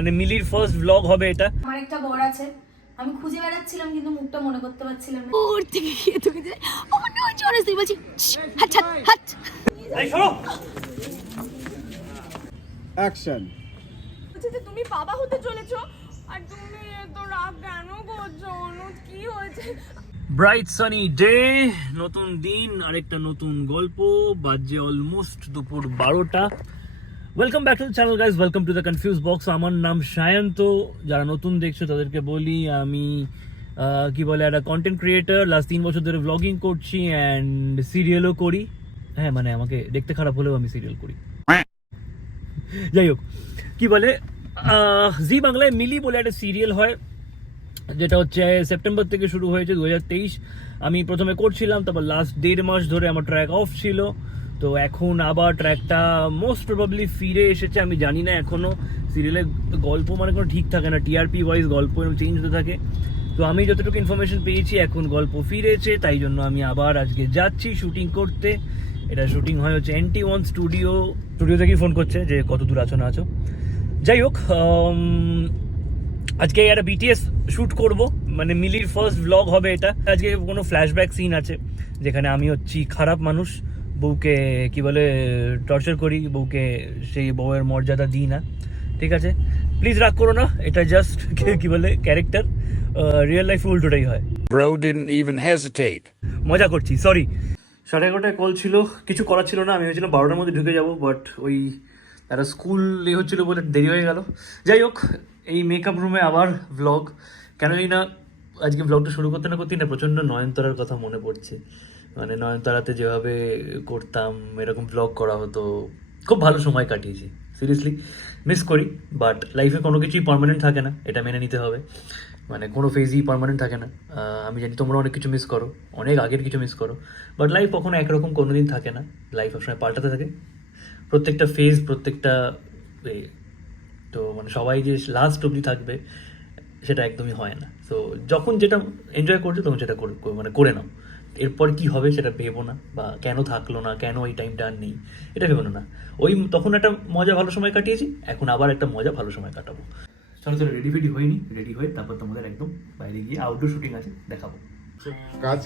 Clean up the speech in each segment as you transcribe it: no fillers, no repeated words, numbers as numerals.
মানে মিলির first blog হবে এটা। আমার একটা বর আছে, আমি খুঁজে বেড়াচ্ছিলাম কিন্তু মুখটা মনে করতে পারছিলাম না। ওর থেকে গিয়ে তুমি যে আমার নয় জোরে তুই বলছি হাট হাট হাট। এই শোনো, অ্যাকশন। বলছি যে তুমি বাবা হতে চলেছো আর তুমি এত রাগ কেন করছো? অনুজ কি হয়েছে? ব্রাইট সানি ডে, নতুন দিন, আরেকটা নতুন গল্প। বাজে অলমোস্ট দুপুর 12টা। Welcome back to the channel guys, welcome to the confuse box. আমার নাম সায়ন্ত। যারা নতুন দেখছো তাদেরকে বলি আমি কি বলে একটা কন্টেন্ট ক্রিয়েটার। লাস্ট 3 বছর ধরে ব্লগিং করছি অ্যান্ড সিরিয়ালও করি। হ্যাঁ, মানে আমাকে দেখতে খারাপ হলেও আমি সিরিয়াল করি। যাই হোক, কি বলে জি বাংলায় মিলি বলে একটা সিরিয়াল হয়, যেটা হচ্ছে সেপ্টেম্বর থেকে শুরু হয়েছে 2023। আমি প্রথমে করছিলাম, তারপর লাস্ট 1.5 মাস ধরে আমার ট্র্যাক অফ ছিল। তো এখন আবার ট্র্যাকটা মোস্ট প্রবাবলি ফিরে এসেছে। আমি জানি না, এখনও সিরিয়ালের গল্প মানে কোনো ঠিক থাকে না, টিআরপি ওয়াইজ গল্প চেঞ্জ হতে থাকে। তো আমি যতটুকু ইনফরমেশন পেয়েছি এখন গল্প ফিরেছে, তাই জন্য আমি আবার আজকে যাচ্ছি শুটিং করতে। এটা শুটিং হয় হচ্ছে NT1 স্টুডিও থেকেই ফোন করছে যে কত দূর আছো না আছো। যাই হোক, আজকে একটা BTS শ্যুট করব, মানে মিলির ফার্স্ট ব্লগ হবে এটা। আজকে কোনো ফ্ল্যাশব্যাক সিন আছে যেখানে আমি হচ্ছি খারাপ মানুষ, বউকে কি বলে টর্চার করি, বউকে সেই বউয়ের মর্যাদা দিই না। ঠিক আছে, প্লিজ রাগ করো না, এটা জাস্ট কি বলে ক্যারেক্টার। রিয়েল লাইফে উল্টোটাই হয়। Bro didn't even hesitate. মজা করছি, সরি। 11:30 কল ছিল, কিছু করার ছিল না। আমি ভেবেছিলাম 12টার মধ্যে ঢুকে যাবো, বাট ওই একটা স্কুল হচ্ছিলো বলে দেরি হয়ে গেল। যাই হোক, এই মেকআপ রুমে আবার ব্লগ। কেন জানি না আজকে ব্লগটা শুরু করতে না প্রচণ্ড নয়নতারার কথা মনে পড়ছে। মানে নয়নতারাতে যেভাবে করতাম এরকম ব্লগ করা হতো, খুব ভালো সময় কাটিয়েছি। সিরিয়াসলি মিস করি, বাট লাইফে কোনো কিছুই পার্মানেন্ট থাকে না, এটা মেনে নিতে হবে। মানে কোনো ফেজই পার্মানেন্ট থাকে না। আমি জানি তোমরা অনেক কিছু মিস করো, অনেক আগের কিছু মিস করো, বাট লাইফ কখনো একরকম কোনো দিন থাকে না। লাইফ সবসময় পাল্টাতে থাকে, প্রত্যেকটা ফেজ, প্রত্যেকটা তো মানে সবাই যে লাস্ট অবধি থাকবে সেটা একদমই হয় না। তো যখন যেটা এনজয় করছো তখন সেটা করে নাও। এরপর কি হবে সেটা ভেবো না, বা কেন থাকলো না, কেন এই টাইমটা আর নেই, এটা ভেবো না। ওই তখন একটা মজা ভালো সময় কাটিয়েছি, এখন আবার একটা মজা ভালো সময় কাটাবো। চলো রেডি হয়নি, রেডি হয়ে তারপর তোমাদের একদম বাইরে গিয়ে আউটডোর শুটিং আছে, দেখাবো। কাজ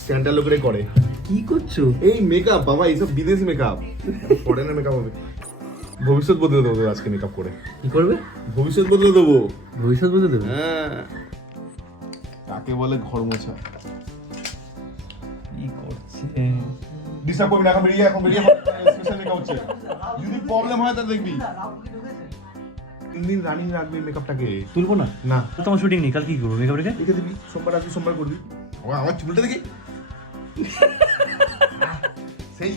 স্ট্যান্ডার্ড লোকেরে করে। কি করছো? এই মেকআপ বাবা, এইসব বিদেশি মেকআপ, ফরেনার মেকআপ হবে। ভবিষ্যৎ বদলে দেবো আজকে মেকআপ করে। কি করবে? ভবিষ্যৎ বদলে দেবো। ভবিষ্যৎ বলতে দেবে? হ্যাঁ, তাকে বলে ঘর মোছা। কি করছে? ডিস্টার্ব করবি না, এখন বেরিয়ে স্পেশাল মেকআপ হচ্ছে। যদি প্রবলেম হয় তাহলে দেখবি 3 দিন রানিং রাখবি মেকআপটাকে। তুলবো না? না, তোমার শুটিং নেই, কাল কি করবো মেকআপ রেখে? দেখে দিবি, সোমবার আসবি, সোমবার করবি। আমার চুলটা দেখি সেই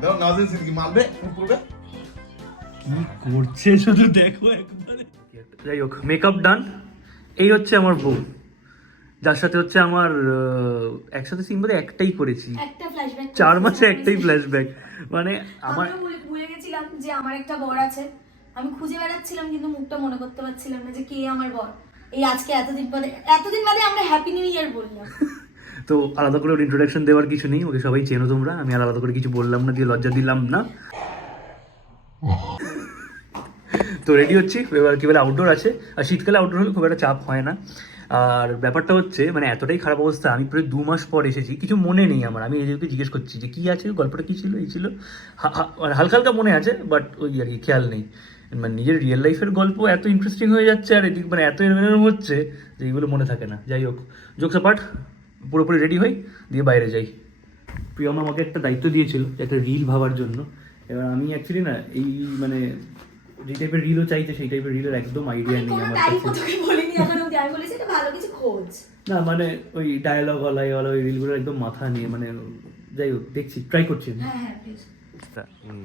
দেখো নাজিন সিদ্দিকী মারবে করবে। কি করছে শুধু দেখো একবারে। যাই হোক, মেকআপ ডান। এই হচ্ছে আমার বউ, যার সাথে হচ্ছে আমার একসাথে সিন বোধহয় একটাই করেছি, একটা ফ্ল্যাশব্যাক 4 মাসে একটাই ফ্ল্যাশব্যাক। মানে আমার ভুলে গেছিলাম যে আমার একটা বর আছে, আমি খুঁজে বেড়াচ্ছিলাম কিন্তু মুখটা মনে করতে পারছিলাম না যে কে আমার বর। এই আজকে এতদিন বাদে আমরা হ্যাপি নিউ ইয়ার বললাম। তো আলাদা করে ওর ইন্ট্রোডাকশন দেওয়ার কিছু নেই, ওকে সবাই চেনো তোমরা। আমি আর আলাদা করে কিছু বললাম না, দিয়ে লজ্জা দিলাম না। তো রেডি হচ্ছি, এবার কি বলে আউটডোর আছে, আর শীতকালে আউটডোর হলে খুব একটা চাপ হয় না। আর ব্যাপারটা হচ্ছে মানে এতটাই খারাপ অবস্থা, আমি প্রায় 2 মাস পর এসেছি, কিছু মনে নেই আমার। আমি এদেরকে জিজ্ঞেস করছি যে কী আছে, গল্পটা কী ছিল, এই ছিল, হালকা হালকা মনে আছে, বাট ওই আর কি খেয়াল নেই। মানে নিজের রিয়েল লাইফের গল্প এত ইন্টারেস্টিং হয়ে যাচ্ছে, আর এদিক মানে এত এরকম হচ্ছে যে এইগুলো মনে থাকে না। যাই হোক, জোকস অ্যাপার্ট, পুরোপুরি রেডি হই, দিয়ে বাইরে যাই। প্রিয়ম আমাকে একটা দায়িত্ব দিয়েছিল একটা রিল ভাবার জন্য। এবার আমি অ্যাকচুয়ালি না এই মানে যে টাইপের রিলও চাইছে সেই টাইপের রিলের একদম আইডিয়া নেই আমার কাছে। না মানে ওই ডায়ালগ ওলা ওই রিলগুলো একদম মাথা নিয়ে, মানে যাই হোক দেখছি, ট্রাই করছি।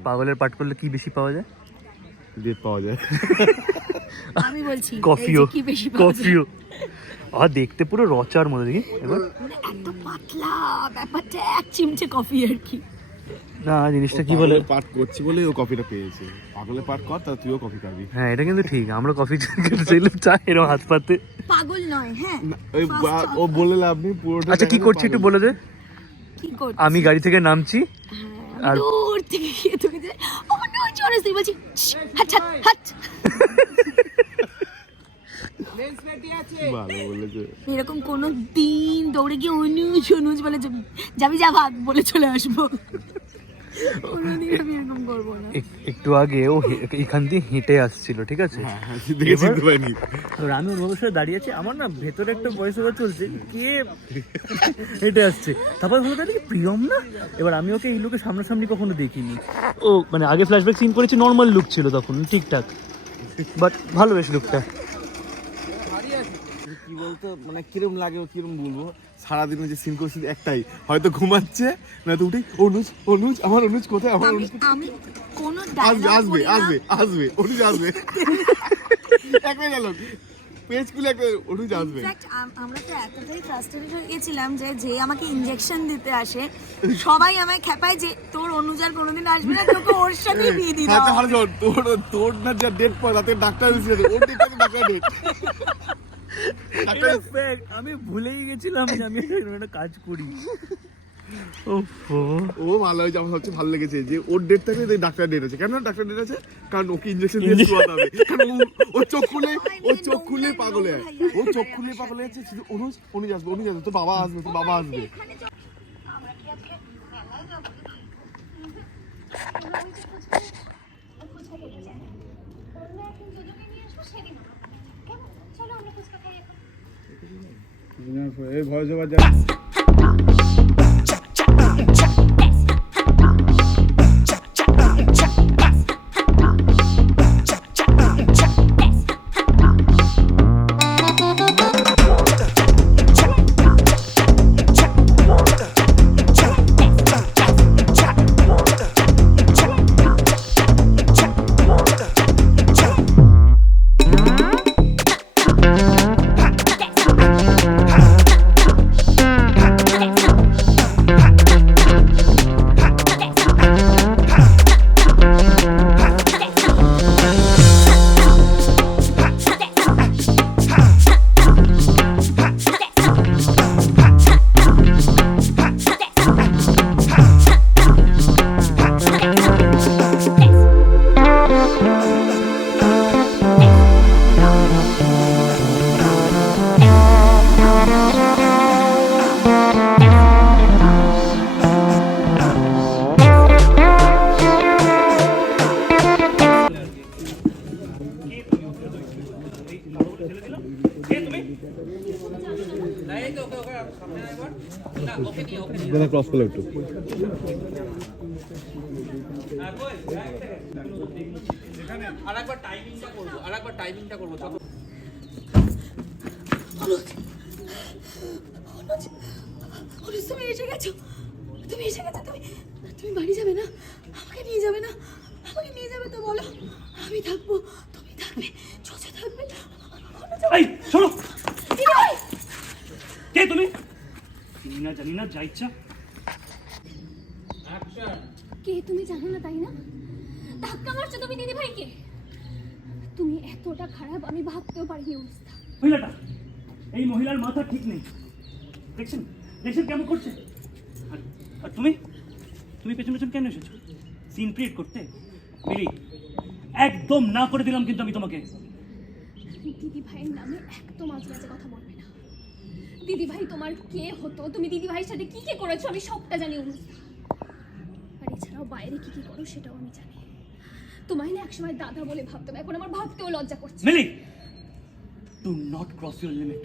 পাগলের পাঠ করলে কি বেশি পাওয়া যায়? ডেট পাওয়া যায়। আমি বলছি কফিও, কি বেশি কফিও। আর দেখতে পুরো রচার মতো দেখি। এবার এত পাতলা ব্যাপারটা, এক চিমটে কফি আর কি। না জিনিসটা কি বলে, পাঠ করছি বলে ও কফিটা পেয়েছে। পাগলে পাঠ কর, তা তুইও কফি খাবি। হ্যাঁ এটা কিন্তু ঠিক, আমরা কফি চাইলে চাই এরকম হাত পাতে। পাগল নয়, হ্যাঁ ওই ও বলে লাভ নেই পুরোটা। আচ্ছা কি করছি একটু বলে দে। কি করছিস? আমি গাড়ি থেকে নামছি, আর দূর থেকে গিয়ে তুমি যে আমার নয় জোরে তুই বলছি হাট হাট হাট। ভালো বলেছে। এরকম কোনো দিন দৌড়ে গিয়ে অনুজ অনুজ বলে যাবি যা ভাগ বলে চলে আসবো, কোনোদিন আমি এরকম করবো না। একটু আগে ও এখান দিয়ে হেঁটে আসছিল, ঠিক আছে? এবার আমি ওর সাথে দাঁড়িয়ে আছি, আমার না ভেতরে একটা ভয়েস ওভার চলছে, কে হেঁটে আসছে, তারপর হলো তাহলে কি প্রিয়ম না? এবার আমি ওকে এই লোকের সামনাসামনি কখনো দেখিনি। ও মানে আগে ফ্ল্যাশব্যাক সিন করেছি, নর্মাল লুক ছিল তখন ঠিকঠাক, বাট ভালো বেশ লুকটা। কি বলতো মানে কিরম লাগে, কিরম বলবো, সারাদিনে যে সিন করছি একটাই, হয়তো ঘুমাচ্ছে না তো উঠে অনুজ অনুজ আমার অনুজ কোথায়, আমার অনুজ আমি কোনো আসবে আসবে আসবে অনুজ আসবে একটাই ডায়লগ, পেজ খুলে একটা অনুজ আসবে। আমরা তো এতটাই ফ্রাস্ট্রেটেড হয়ে গেছিলাম যে আমাকে ইনজেকশন দিতে আসে সবাই আমায় খেপায় যে তোর অনুজার কোনোদিন আসবে না, তোকে ওর সাথেই বিয়ে দিয়ে দাও। তোর তোর না যা ডেট পর রাতে ডাক্তার দিয়েছে, ওর ডেট ডাক্তার ডেট। আমি ভুলেই গেছিলাম যে আমি একটা কাজ করি। ও ভালো হয়েছে, আমার সবচেয়ে ভালো লেগেছে যে ওর ডেট থাকে ডাক্তার ডেট আছে। কেন ডাক্তার ডেট আছে? কারণ ওকে ইনজেকশন দিয়ে শুয়াতে হবে, কারণ ও চোখ খুলে পাগল হয়, ও চোখ খুলে পাগল হয়েছে শুধু অনুজ অনুজ আসবে অনুজ আসবে, তোর বাবা আসবে তোর বাবা আসবে। এই ভয়েস ওভার যা ক্রস করলে একটু আরেকবার টাইমিংটা করবো যত তুমি এসে গেছো, তুমি বাড়ি যাবে না? আমাকে নিয়ে যাবে না? আমাকে নিয়ে যাবে তো বলো, আমি থাকবো, তুমি থাকবে, চোচা থাকবে। এই শোনো, কে তুমি? জানি না যা ইচ্ছা। কে তুমি জানো না তাই না? ধাক্কা মারছো তুমি দিদি ভাইকে। তুমি এতটা খারাপ আমি ভাবতেও পারিনি অবস্থা। মহিলাটা, এই মহিলার মাথা ঠিক নেই, দেখছেন কেমন করছে? আর তুমি পেছন পেছন কেন এসেছো? সিন ক্রিয়েট করতে? মিলি, একদম না করে দিলাম কিন্তু আমি তোমাকে। দিদি ভাইয়ের নামে একদম আজে বাজে কথা বলবে না। দিদি ভাই তোমার কে হতো, তুমি দিদি ভাইয়ের সাথে কি কি করেছো আমি সবটা জানি অবস্থা। আর এছাড়াও বাইরে কি কি করো সেটাও আমি জানি। তোমায় না একসময় দাদা বলে ভাবতাম, এখন আমার ভাবতেও লজ্জা করছে। Mili, do not cross your limit.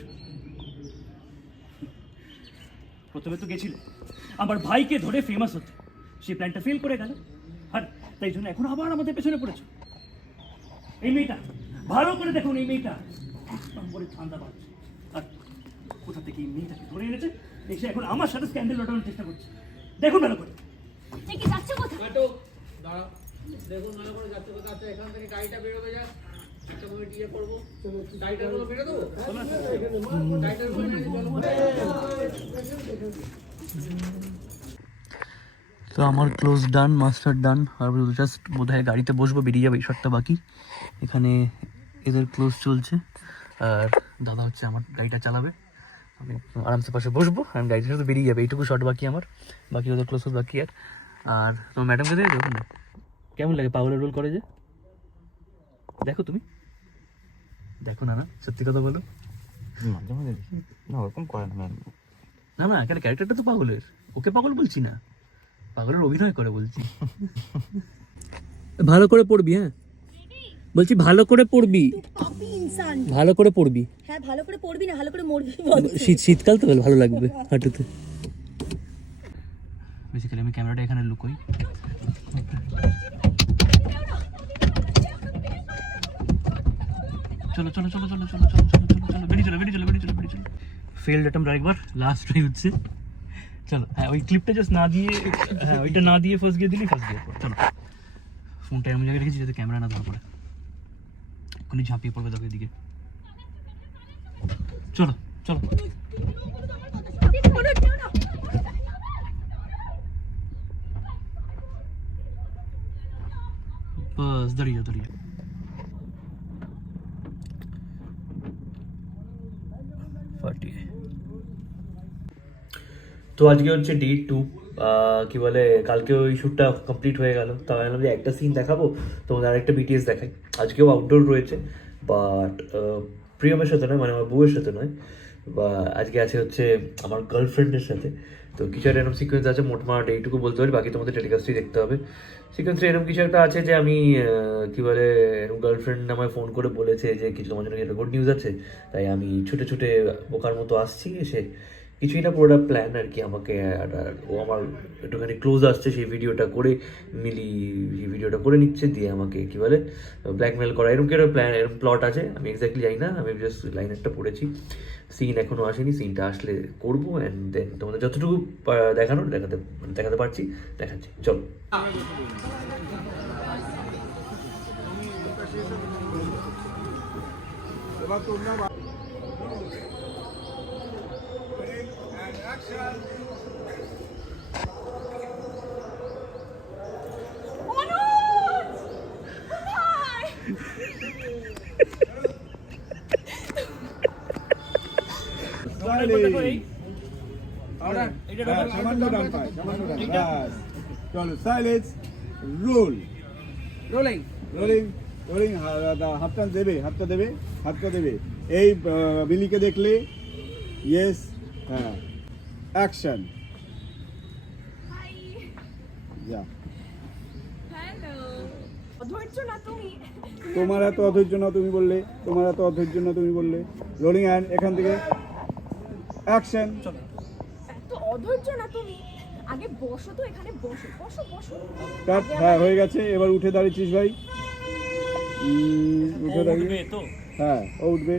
প্রথমে তো গেছিলে আমার ভাইকে ধরে ফেমাস হতে, সেই প্ল্যানটা ফেল করে গেল, আর তাই জন্য এখন আবার আমাদের পেছনে পড়েছো। এই মেয়েটা ভালো করে দেখুন, এই মেয়েটা এক নম্বরে ঠান্ডা পাচ্ছে, আর কোথা থেকে এই মেয়েটাকে ধরে এনেছে, এসে এখন আমার সাথে স্ক্যান্ডেল লাগানোর চেষ্টা করছে। দেখুন ভালো করে। কি যাচ্ছে কোথায়? দাঁড়াও, দেখুন ভালো করে যাচ্ছে কোথায়। এখান থেকে গাড়িটা বেরোবে, যা একটা করে ইয়ে করবো, গাড়িটা গুলো বেরো দেবো, গাড়িটার উপরে তো আমার ক্লোজ ডান, মাস্টার ডান, আর জাস্ট বোধহয় গাড়িতে বসবো, বেরিয়ে যাবে, এই শটটা বাকি। এখানে এদের ক্লোজ চলছে, আর দাদা হচ্ছে আমার গাড়িটা চালাবে, আমি আরামসে পাশে বসবো, আমি গাড়িটার সাথে বেরিয়ে যাবে, এইটুকু শট বাকি আমার, বাকি ওদের ক্লোজ বাকি। আর তোমার ম্যাডামকে দেখো না কেমন লাগে, পাগলের রোল করে যে। দেখো তুমি, দেখো না, সত্যি কথা বলো। মাঝে মাঝে দেখি না, ওরকম করে না ম্যাম। না না, কেন ক্যারেক্টারটা তো পাগলের, ওকে পাগল বলছি না, পাগলের অভিনয় করে বলছি। ভালো করে পড়বি, হ্যাঁ বলছি ভালো করে পড়বি, পাপি ইনসান। ভালো করে পড়বি। হ্যাঁ ভালো করে পড়বি না, ভালো করে মরবি বল। শীতকাল তো ভালো লাগবে হাঁটুতে। বেসিক্যালি আমি ক্যামেরাটা এখানে লুকোই। চলো চলো চলো চলো চলো চলো চলো চলো চলো, বেরিয়ে চলো বেরিয়ে চলো বেরিয়ে চলো বেরিয়ে চলো। ফেল্ড অ্যাটেম্প্ট আরেকবার, লাস্ট ট্রাই হচ্ছে। চলো হ্যাঁ, ওই ক্লিপটা জাস্ট না দিয়ে, হ্যাঁ ওইটা না দিয়ে ফার্স্ট গিয়ে দিলি, ফার্স্ট গিয়ে চলো। ফোনটা এমন জায়গায় রেখেছি যাতে ক্যামেরা না ধরা পড়ে, এক্ষুনি ঝাঁপিয়ে পড়বে তোকে দিকে। চলো চলো। বাস দাঁড়িয়ে যাও, দাঁড়িয়ে যাও। তো আজকে হচ্ছে ডে 2, কি বলে কালকে ওই শ্যুটটা কমপ্লিট হয়ে গেল। তো আমি ভাবলাম যে একটা সিন দেখাবো, তোমাদের আরেকটা বিটিএস দেখাই। আজকেও আউটডোর রয়েছে, বাট প্রিয়মের সাথে নয়, মানে আমার বউয়ের সাথে নয়, বা আজকে আছে হচ্ছে আমার গার্লফ্রেন্ডের সাথে। তো কিছু একটা এরকম সিকোয়েন্স আছে, মোটমাট এইটুকু বলতে পারি, বাকি তোমাদের টেলিকাস্টই দেখতে হবে। সিকোয়েন্সে এরকম কিছু একটা আছে যে আমি কি বলে এরকম গার্লফ্রেন্ড আমায় ফোন করে বলেছে যে কিছু তোমার জন্য একটা গুড নিউজ আছে, তাই আমি ছুটে ছুটে বোকার মতো আসছি। এসে কিছুই না, পুরোটা প্ল্যান আর কি। আমাকে ও আমার একটুখানি ক্লোজ আসছে, সেই ভিডিওটা করে মিলি সেই ভিডিওটা করে নিচ্ছে, দিয়ে আমাকে কি বলে ব্ল্যাকমেল করা, এরকম কি একটা প্ল্যান, এরকম প্লট আছে। আমি এক্স্যাক্টলি জানি না, আমি জাস্ট লাইনারটা পড়েছি, সিন এখনো আসেনি। সিনটা আসলে করবো, অ্যান্ড দেন তোমাদের যতটুকু দেখানোর দেখাতে পারছি দেখাচ্ছি। চলো। চলো silence, roll, rolling rolling, rolling. হাতটা দেবে, হাতটা দেবে, হাতটা দেবে। এই বিলিকে দেখলে ইয়েস, হ্যাঁ, অ্যাকশন, যা। অধৈর্য না তুমি, তোমার এত অধৈর্য না তুমি বললে, তোমার এত অধৈর্য না তুমি বললে। রোলিং অ্যান্ড এখান থেকে অ্যাকশন। এত অধৈর্য না তুমি, আগে বসো তো এখানে, বসো বসো বসো। কাট, হ্যাঁ হয়ে গেছে। এবার উঠে দাঁড়িয়েছিস ভাই, উঠে দাঁড়িয়ে, হ্যাঁ ও উঠবে।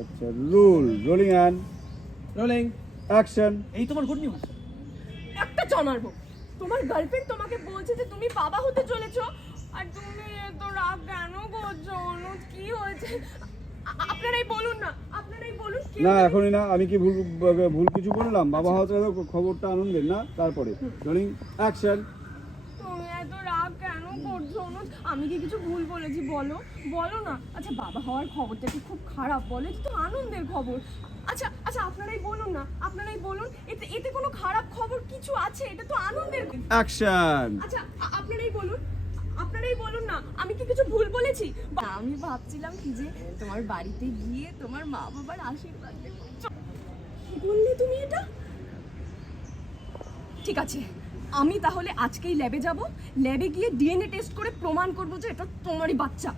আচ্ছা, roll, rolling and rolling action. এই তোমার গুড নিউজ। একটা জানাবো, তোমার গার্লফ্রেন্ড তোমাকে বলছে যে তুমি বাবা হতে চলেছো, আর তুমি এত রাগ কেন করছো? অনুজ কি হয়েছে? আপনারাই বলুন না, আপনারাই বলুন। না এখনই না, আমি কি ভুল ভুল কিছু বললাম? বাবা হতে খবরটা আনন্দের না। তারপরে রোলিং অ্যাকশন। তুমি এত রাগ কেন করছো অনুজ? আমি কি কিছু ভুল বলেছি? বলো বলো না। আচ্ছা বাবা হওয়ার খবরটা কি খুব খারাপ? বলে তো আনন্দের খবর। আচ্ছা আচ্ছা আপনারাই বলুন না, আপনারাই বলুন, এতে এতে কোনো খারাপ খবর কিছু আছে? এটা তো আনন্দের। অ্যাকশন। আচ্ছা আপনারাই বলুন, আপনারাই বলুন না, আমি কি কিছু ভুল বলেছি? আমি ভাবছিলাম কি যে তোমার বাড়িতে গিয়ে তোমার মা বাবার আশীর্বাদ নেব। কি বললে তুমি এটা? ঠিক আছে, আমি তাহলে আজকেই ল্যাবে যাব, ল্যাবে গিয়ে ডিএনএ টেস্ট করে প্রমাণ করব যে এটা তোমারই বাচ্চা।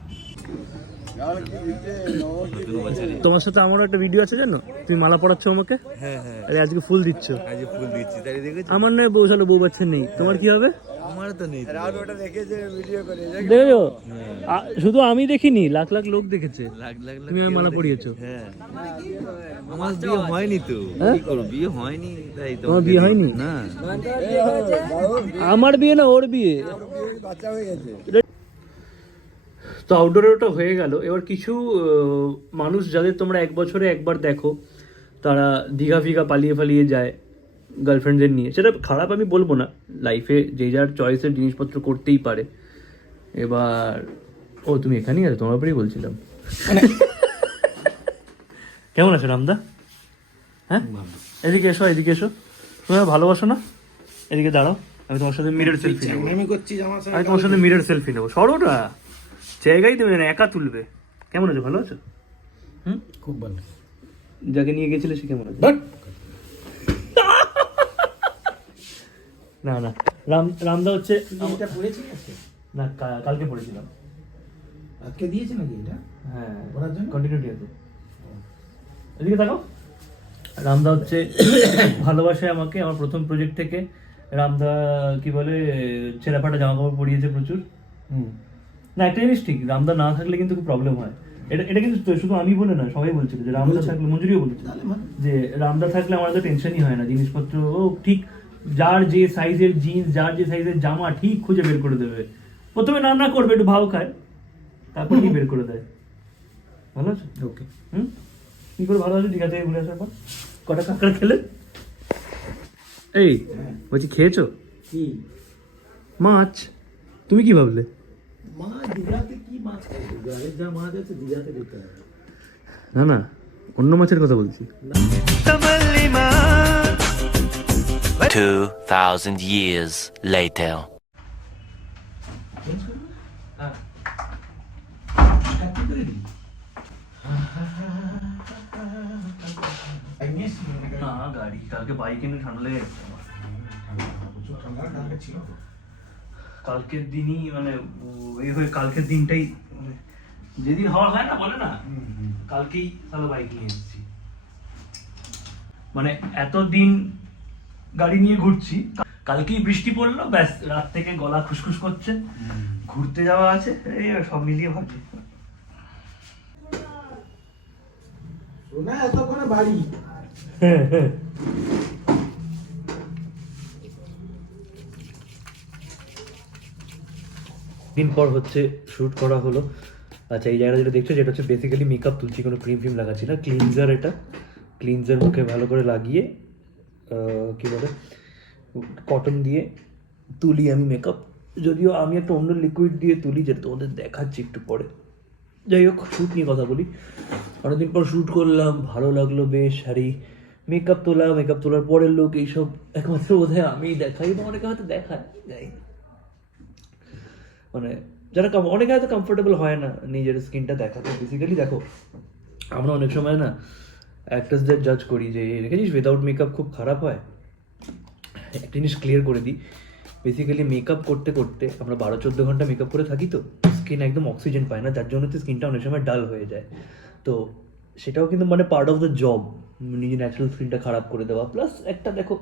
তোমার সাথে আমারও একটা ভিডিও আছে জানো, তুমি মালা পড়াচ্ছ আমাকে। হ্যাঁ হ্যাঁ, আরে আজকে ফুল দিচ্ছ। আজ ফুল দিচ্ছি, তাই দেখেছি। আমার নয় বউ, সালো বউ বাচ্চা নেই, তোমার কি হবে? আমার তো নেই। ওটা দেখেছে ভিডিও করে, দেখেছো? শুধু আমি দেখিনি, লাখ লাখ লোক দেখেছে। লাখ লাখ তুমি আমার মালা পরিয়েছো। হ্যাঁ, আমার বিয়ে হয়নি তো, কি করব? বিয়ে হয়নি, তাই তো। তোমার বিয়ে হয়নি? না, আমার বিয়ে না, ওর বিয়ে। বাচ্চা হয়ে গেছে। তো আউটডোরে ওটা হয়ে গেল। এবার কিছু মানুষ যাদের তোমরা এক বছরে একবার দেখো, তারা দীঘা ফিঘা পালিয়ে ফালিয়ে যায় গার্লফ্রেন্ডদের নিয়ে। সেটা খারাপ আমি বলবো না, লাইফে যে যার চয়েসের জিনিসপত্র করতেই পারে। এবার ও তুমি এখানেই আছো, তোমার উপরেই বলছিলাম। কেমন আছো রামদা? হ্যাঁ এদিকে এসো, এদিকে এসো। তুমি ভালোবাসো না? এদিকে দাঁড়াও, আমি তোমার সাথে মিরর সেলফি নেবো। আমি তোমার সাথে মিরর সেলফি নেবো। সরোটা জায়গায় দেবে না, একা তুলবে। কেমন আছো? ভালো আছো? হুম, খুব ভালো। যাকে নিয়ে গেছিলে সে কেমন আছে? না না, রামদা হচ্ছে এটা পড়েছি আজকে না, কালকে পড়েছিলাম। আজকে দিয়েছে নাকি এটা হ্যাঁ, পড়ার জন্য? কন্টিনিউটি আছে। এদিকে তাকাও। রামদা হচ্ছে ভালোবাসে আমাকে। আমার প্রথম প্রজেক্ট থেকে রামদা কি বলে ছেঁড়াফাটা জামা কাপড় পরিয়েছে প্রচুর। না, একটা জিনিস ঠিক, রামদা না থাকলে কিন্তু খুব প্রবলেম হয়। এটা কিন্তু শুধু আমি বলে না, সবাই বলছিল যে রামদা থাকলে, মঞ্জুরিও বলেছিল যে রামদা থাকলে আমার তো টেনশনই হয় না, জিনিসপত্র ও ঠিক যার যে সাইজের জিন্স, যার যে সাইজের জামা ঠিক খুঁজে বের করে দেবে। প্রথমে রান্না করবে, একটু ভাও খায়, তারপর কি বের করে দেয়। ভালো আছে? ওকে। কি করে ভালো আছে? ঠিক আছে, ঘুরে আসার পর কটা কাঁকড়া খেলে? এই বলছি, খেয়েছো কি মাছ? তুমি কি ভাবলে? মাছ দীঘাতে কি মাছ খাবে? ঘরের যা মাছ আছে দীঘাতে দিতে হবে। না না, অন্য মাছের কথা বলছি। 2,000 years later. না গাড়ি, কালকে বাইক এনে ঠান্ডা লেগে গেছে আমার। কালকের দিনই মানে এই হয়ে কালকের দিনটাই মানে যেদিন হওয়ার হয় না বলে না, কালকেই তাহলে বাইক নিয়ে এসেছি। মানে এতদিন গাড়ি নিয়ে ঘুরছি, কালকেই বৃষ্টি পড়লো, ব্যাস রাত থেকে গলা খুসখুস করছে, ঘুরতে যাওয়া আছে, এই সব মিলিয়ে ভাবছি। শোনা এতক্ষণে বাড়ি দিন পর হচ্ছে শ্যুট করা হলো। আচ্ছা, এই জায়গাটা যেটা দেখছো, যেটা হচ্ছে বেসিক্যালি মেকআপ তুলছি, কোনো ক্রিম ফিম লাগাচ্ছি না, ক্লিনজার। এটা ক্লিনজার মুখে ভালো করে লাগিয়ে কি বলে কটন দিয়ে তুলি আমি মেকআপ। যদিও আমি একটা অন্য লিকুইড দিয়ে তুলি, যেটা তোমাদের দেখাচ্ছি একটু পরে। যাই হোক, শ্যুট নিয়ে কথা বলি। অনেকদিন পর শ্যুট করলাম, ভালো লাগলো বেশ। আর এই মেকআপ তোলার পরের লোক এইসব একমাত্র বোধহয় আমি দেখাই, বা অনেকে হয়তো দেখায়, যাই না। মানে যারা অনেকে হয়তো কমফোর্টেবল হয় না নিজের স্কিনটা দেখাতে। বেসিক্যালি দেখো, আমরা অনেক সময় না অ্যাক্টার্সদের জাজ করি যে দেখেছিস উইদাউট মেকআপ খুব খারাপ হয়। একটা জিনিস ক্লিয়ার করে দিই, বেসিক্যালি মেকআপ করতে করতে আমরা 12-14 ঘন্টা মেকআপ করে থাকি, তো স্কিন একদম অক্সিজেন পায় না, যার জন্য তো স্কিনটা অনেক সময় ডাল হয়ে যায়। তো সেটাও কিন্তু মানে পার্ট অফ দ্য জব, নিজের ন্যাচারাল স্কিনটা খারাপ করে দেওয়া। প্লাস একটা দেখো,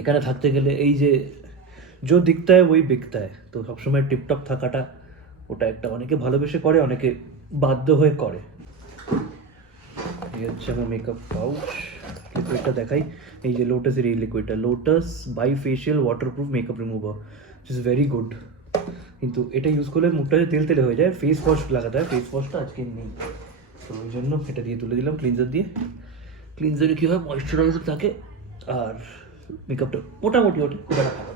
এখানে থাকতে গেলে এই যে जो दिखता है वही बिकता है, তো সবসময় টিপটপ থাকাটা ওটা একটা অনেকে ভালোবেসে করে, অনেকে বাধ্য হয়ে করে। এই হচ্ছে আমার মেকআপ পাউচ। লিকুইডটা দেখাই, এই যে লোটাসের এই লিকুইডটা, Lotus by facial waterproof makeup remover, is very good. কিন্তু এটা ইউজ করলে মুখটা যে তেল তেলে হয়ে যায়, ফেস ওয়াশ লাগাতে হয়, ফেস ওয়াশটা আজকে নেই, তো ওই জন্য এটা দিয়ে তুলে দিলাম ক্লিনজার দিয়ে। ক্লিনজারে কী হয়, ময়েশ্চারাইজার থাকে আর মেকআপটা মোটামুটি ওঠে, খুব একটা খারাপ।